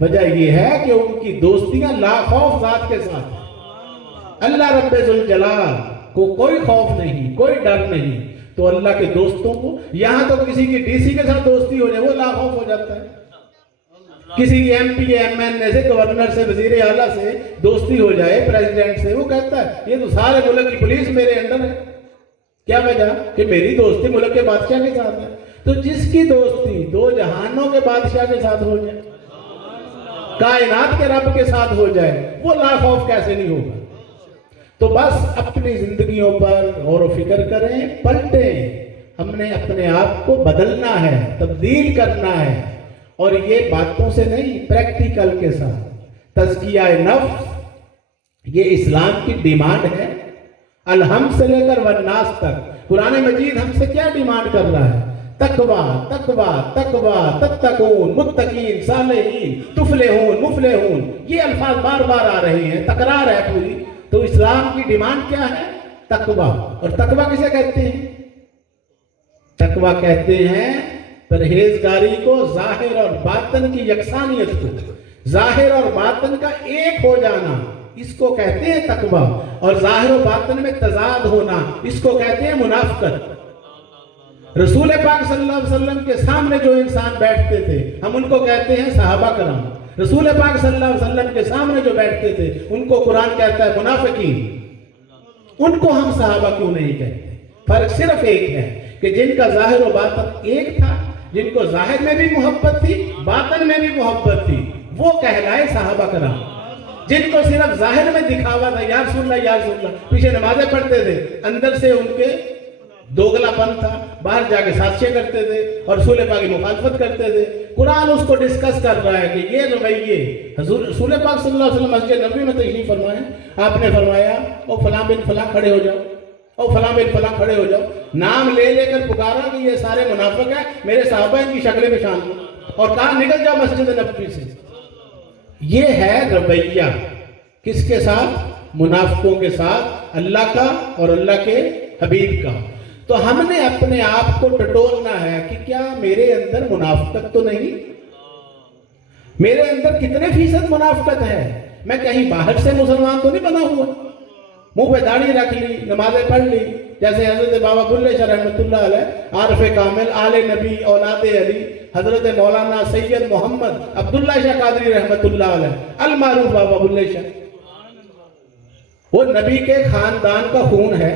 وجہ یہ ہے کہ ان کی دوستیاں لا خوف ذات کے ساتھ ہیں۔ اللہ رب ذوالجلال کو کوئی خوف نہیں، کوئی ڈر نہیں، تو اللہ کے دوستوں کو یہاں تو کسی کی ڈی سی کے ساتھ دوستی ہو جائے وہ لا خوف ہو جاتا ہے، کسی کی ایم پی ایم این اے سے، گورنر سے، وزیر اعلیٰ سے دوستی ہو جائے، پریزیڈنٹ سے، وہ کہتا ہے یہ تو سارے ملک کی پولیس میرے انڈر ہے۔ کیا وجہ؟ کہ میری دوستی ملک کے بادشاہ کے ساتھ ہے۔ تو جس کی دوستی دو جہانوں کے بادشاہ کے ساتھ ہو جائے، کائنات کے رب کے ساتھ ہو جائے، وہ لا خوف کیسے نہیں ہوگا؟ تو بس اپنی زندگیوں پر غور و فکر کریں، پلٹیں۔ ہم نے اپنے آپ کو بدلنا ہے، تبدیل کرنا ہے، اور یہ باتوں سے نہیں، پریکٹیکل کے ساتھ۔ تزکیہ نفس یہ اسلام کی ڈیمانڈ ہے، الحمد سے لے کر والناس تک۔ قرآن مجید ہم سے کیا ڈیمانڈ کر رہا ہے؟ تقویٰ، تقویٰ، تقویٰ، تتقون، متقین، صالحین، تفلحون، مفلحون، یہ الفاظ بار بار آ رہے ہیں، تکرار ہے پوری۔ تو اسلام کی ڈیمانڈ کیا ہے؟ تقویٰ۔ اور تقویٰ کسے کہتے ہیں؟ تقویٰ کہتے ہیں پرہیزگاری کو، ظاہر اور باطن کی یکسانیت کو، ظاہر اور باطن کا ایک ہو جانا، اس کو کہتے ہیں تقویٰ۔ اور ظاہر و باطن میں تضاد ہونا، اس کو کہتے ہیں منافقت۔ رسول پاک صلی اللہ علیہ وسلم کے سامنے جو انسان بیٹھتے تھے ہم ان کو کہتے ہیں صحابہ کرام، رسول پاک صلی اللہ علیہ وسلم کے سامنے جو بیٹھتے تھے ان کو قرآن کہتا ہے منافقین۔ ان کو ہم صحابہ کیوں نہیں کہتے؟ فرق صرف ایک ہے کہ جن کا ظاہر و باطن ایک تھا، جن کو ظاہر میں بھی محبت تھی، باطن میں بھی محبت تھی، وہ کہلائے صحابہ کرام۔ جن کو صرف ظاہر میں دکھاوا تھا، یا رسول اللہ یا رسول اللہ، پیچھے نمازیں پڑھتے تھے، اندر سے ان کے دوگلا پن تھا، باہر جا کے سازشیں کرتے تھے اور رسول پاک کی مخالفت کرتے تھے۔ قرآن اس کو ڈسکس کر رہا ہے کہ یہ رویے حضور رسول پاک صلی اللہ علیہ وسلم مسجد نبوی میں تشریف فرمائے، آپ نے فرمایا او فلاں بن فلاں کھڑے ہو جاؤ، او فلاں بن فلاں کھڑے ہو جاؤ، نام لے لے کر پکارا کہ یہ سارے منافق ہیں، میرے صحابہ ان کی شکلیں پہچان لو، اور کہا نکل جاؤ مسجد نبوی سے۔ یہ ہے رویہ کس کے ساتھ؟ منافقوں کے ساتھ، اللہ کا اور اللہ کے حبیب کا۔ تو ہم نے اپنے آپ کو ٹٹولنا ہے کہ کیا میرے اندر منافقت تو نہیں؟ میرے اندر کتنے فیصد منافقت ہے؟ میں کہیں باہر سے مسلمان تو نہیں بنا ہوا، منہ پہ داڑھی رکھ لی، نمازیں پڑھ لی، جیسے حضرت بابا بلے شاہ رحمۃ اللہ علیہ، عارف کامل، آل نبی، اولاد علی، حضرت مولانا سید محمد عبداللہ شاہ قادری رحمۃ اللہ علیہ، المعروف بابا بلے شاہ، وہ نبی کے خاندان کا خون ہے،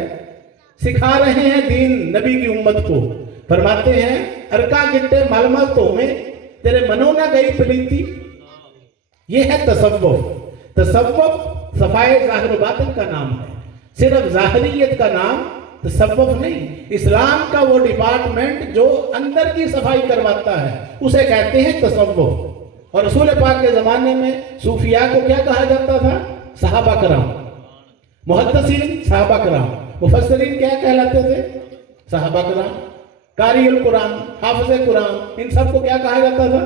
سکھا رہے ہیں دین نبی کی امت کو۔ فرماتے ہیں ارکا گٹے مل مل تو میں تیرے منوں نہ گئی پلیتی۔ یہ ہے تصوف۔ تصوف صفائے ظاہر و باطن کا نام ہے، صرف ظاہریت کا نام تصوف نہیں۔ اسلام کا وہ ڈپارٹمنٹ جو اندر کی صفائی کرواتا ہے اسے کہتے ہیں تصوف۔ اور رسول پاک کے زمانے میں صوفیاء کو کیا کہا جاتا تھا؟ صحابہ کرام۔ محدثین صحابہ کرام، مفسرین کیا کہلاتے تھے؟ صحابہ کرام۔ قاری القرآن، حافظ قرآن، ان سب کو کیا کہا جاتا تھا؟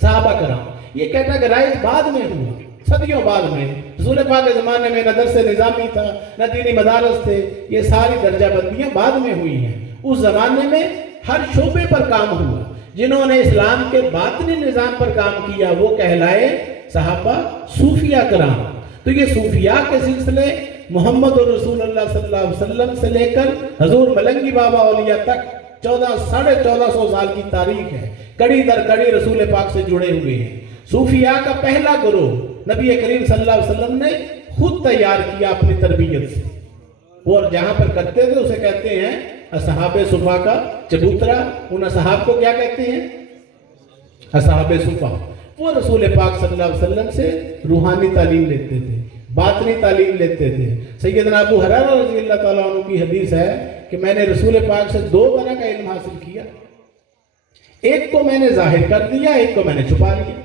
صحابہ کرام۔ یہ کیٹاگرائز بعد میں ہوا، صدیوں بعد میں۔ رسول پاک کے زمانے میں نہ درس نظامی تھا، نہ دینی مدارس تھے، یہ ساری درجہ بندیاں بعد میں ہوئی ہیں۔ اس زمانے میں ہر شعبے پر کام ہوا، جنہوں نے اسلام کے باطنی نظام پر کام کیا وہ کہلائے صحابہ صوفیہ کرام۔ تو یہ صوفیاء کے سلسلے محمد رسول اللہ صلی اللہ علیہ وسلم سے لے کر حضور ملنگی بابا اولیاء تک 1400 سال کی تاریخ ہے، کڑی در کڑی رسول پاک سے جڑے ہوئے ہیں۔ صوفیاء کا پہلا گروہ نبی کریم صلی اللہ علیہ وسلم نے خود تیار کیا اپنی تربیت سے، اور جہاں پر کرتے تھے اسے کہتے ہیں اصحاب صفا کا چبوترا۔ ان اصحاب کو کیا کہتے ہیں؟ اصحاب صفا۔ وہ رسول پاک صلی اللہ علیہ وسلم سے روحانی تعلیم لیتے تھے، باطنی تعلیم لیتے تھے۔ سیدنا ابو ہریرہ رضی اللہ تعالیٰ عنہ کی حدیث ہے کہ میں نے رسول پاک سے 2 طرح کا علم حاصل کیا، ایک کو میں نے ظاہر کر دیا، ایک کو میں نے چھپا لیا۔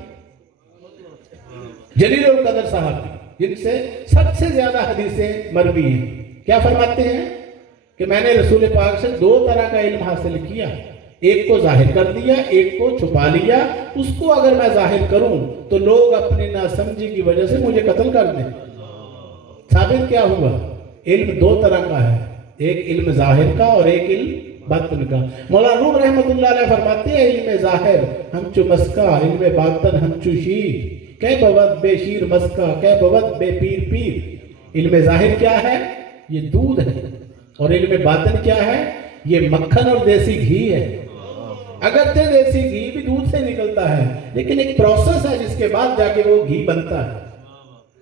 جلیل القدر صحابی جن سے سب سے زیادہ حدیثیں مروی ہیں، کیا فرماتے ہیں کہ میں نے رسول پاک سے 2 طرح کا علم حاصل کیا، ایک کو ظاہر کر دیا، ایک کو چھپا لیا۔ اس کو اگر میں ظاہر کروں تو لوگ اپنی ناسمجھی کی وجہ سے مجھے قتل کر دیں۔ ثابت کیا ہوا؟ علم 2 طرح کا ہے، ایک علم ظاہر کا اور ایک علم باطن کا۔ مولانا روم رحمۃ اللہ علیہ فرماتے ہیں علم ظاہر ہم چو مسکا، علم باطن ہم چو شیر۔ کہ بوت بے شیر مسکا کہ بوت بے پیر پیر۔ علم ظاہر کیا ہے؟ یہ دودھ ہے، اور علم باطن کیا ہے؟ یہ مکھن اور دیسی گھی ہے۔ اگرچہ دیسی گھی بھی دودھ سے نکلتا ہے، لیکن ایک پروسیس ہے جس کے بعد جا کے وہ گھی بنتا ہے۔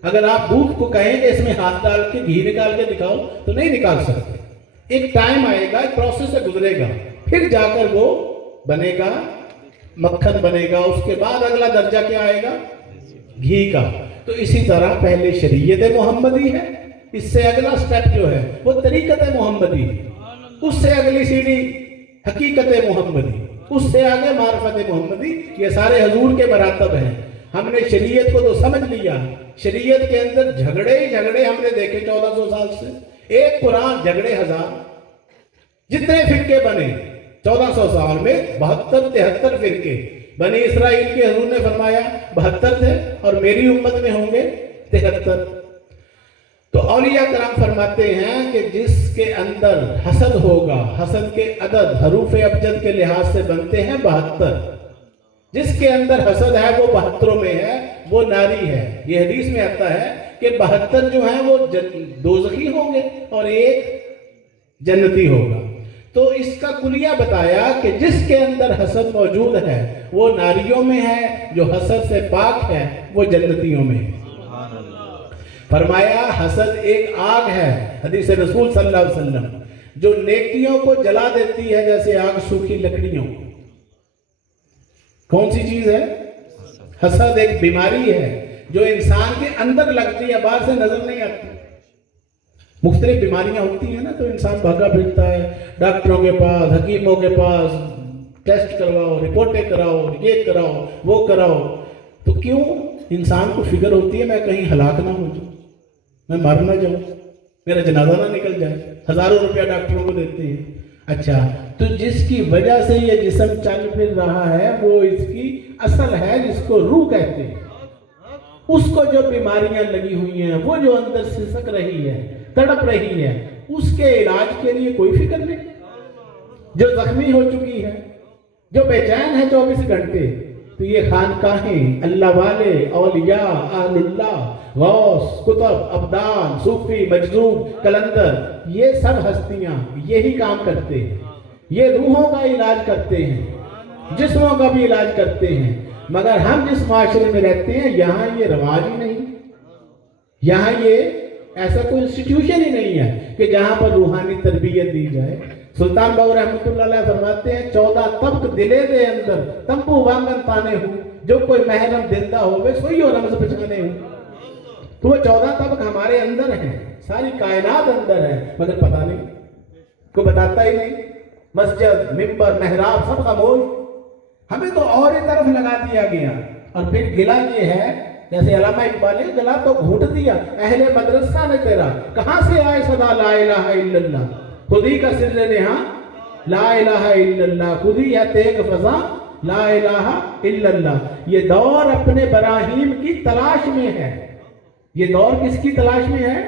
اگر آپ دودھ کو کہیں کہ اس میں ہاتھ ڈال کے گھی نکال کے دکھاؤ تو نہیں نکال سکتے۔ ایک ٹائم آئے گا، ایک پروسیس سے گزرے گا، پھر جا کر وہ بنے گا، مکھن بنے گا۔ اس کے بعد اگلا درجہ کیا آئے گا؟ گھی کا۔ تو اسی طرح پہلے شریعت محمدی ہے، اس سے اگلا سٹیپ جو ہے وہ طریقت محمدی ہے، اس سے اگلی سیڑھی حقیقت محمدی، اس سے آگے معرفت محمدی۔ یہ سارے حضور کے مراتب ہیں۔ ہم نے شریعت کو تو سمجھ لیا، شریعت کے اندر جھگڑے ہی جھگڑے ہم نے دیکھے 1400 سال سے، ایک قرآن جھگڑے ہزار، جتنے فرقے بنے 1400 سال میں 72-73 فرقے۔ بنی اسرائیل کے حضور نے فرمایا 72 تھے، اور میری امت میں ہوں گے 73۔ تو اولیاء کرام فرماتے ہیں کہ جس کے اندر حسد ہوگا، حسد کے عدد حروف ابجد کے لحاظ سے بنتے ہیں 72، جس کے اندر حسد ہے وہ 72 میں ہے، وہ ناری ہے۔ یہ حدیث میں آتا ہے کہ 72 جو ہیں وہ دوزخی ہوں گے اور ایک جنتی ہوگا۔ تو اس کا کلیہ بتایا کہ جس کے اندر حسد موجود ہے وہ ناریوں میں ہے، جو حسد سے پاک ہے وہ جنتیوں میں ہے۔ فرمایا حسد ایک آگ ہے، حدیث رسول صلی اللہ علیہ وسلم، جو نیکیوں کو جلا دیتی ہے جیسے آگ سوکھی لکڑیوں۔ کون سی چیز ہے؟ حسد ایک بیماری ہے جو انسان کے اندر لگتی ہے، باہر سے نظر نہیں آتی۔ مختلف بیماریاں ہوتی ہیں نا، تو انسان بھاگا پھرتا ہے ڈاکٹروں کے پاس، حکیموں کے پاس، ٹیسٹ کرواؤ، رپورٹیں کراؤ، یہ کراؤ، وہ کراؤ۔ تو کیوں؟ انسان کو فکر ہوتی ہے میں کہیں ہلاک نہ ہو جاؤں، میں مر نہ جاؤں، میرا جنازہ نہ نکل جائے۔ ہزاروں روپیہ ڈاکٹروں کو دیتے ہیں۔ اچھا، تو جس کی وجہ سے یہ جسم چل پھر رہا ہے وہ اس کی اصل ہے جس کو روح کہتے ہیں۔ اس کو جو بیماریاں لگی ہوئی ہیں، وہ جو اندر سسک رہی ہے، تڑپ رہی ہے، اس کے علاج کے لیے کوئی فکر نہیں۔ جو زخمی ہو چکی ہے، جو بے چین ہے 24 گھنٹے، تو یہ خانقاہیں، اللہ والے، اولیاء، اہل اللہ، غوث، کتب، ابدال، صوفی، مجذوب، کلندر، یہ سب ہستیاں یہی کام کرتے ہیں۔ یہ روحوں کا علاج کرتے ہیں، جسموں کا بھی علاج کرتے ہیں، مگر ہم جس معاشرے میں رہتے ہیں یہاں یہ رواج ہی نہیں، یہاں یہ ایسا کوئی انسٹیٹیوشن ہی نہیں ہے کہ جہاں پر روحانی تربیت دی جائے۔ سلطان باہو رحمۃ اللہ علیہ فرماتے ہیں 14 طبق دلے دے اندر تمبو وانگن پانے ہوں، جو کوئی محرم دلتا ہوئے سوئی اور رمز پچھانے ہوں۔ تو وہ 14 طبق ہمارے اندر ہیں، ساری کائنات اندر ہے، مگر پتہ نہیں، کوئی بتاتا ہی نہیں۔ مسجد، ممبر، محراب سب خاموش، ہمیں تو اور ہی طرف لگا دیا گیا۔ اور پھر گلا یہ ہے، جیسے علامہ اقبال نے گلا تو گھونٹ دیا اہل مدرسہ نے تیرا، کہاں سے آئے صدا لا الہ الا اللہ، خودی کا سر نہاں لا الہ الا اللہ، خودی ہے تیغ فضا لا الہ الا اللہ۔ یہ دور اپنے براہیم کی تلاش میں ہے۔ یہ دور کس کی تلاش میں ہے؟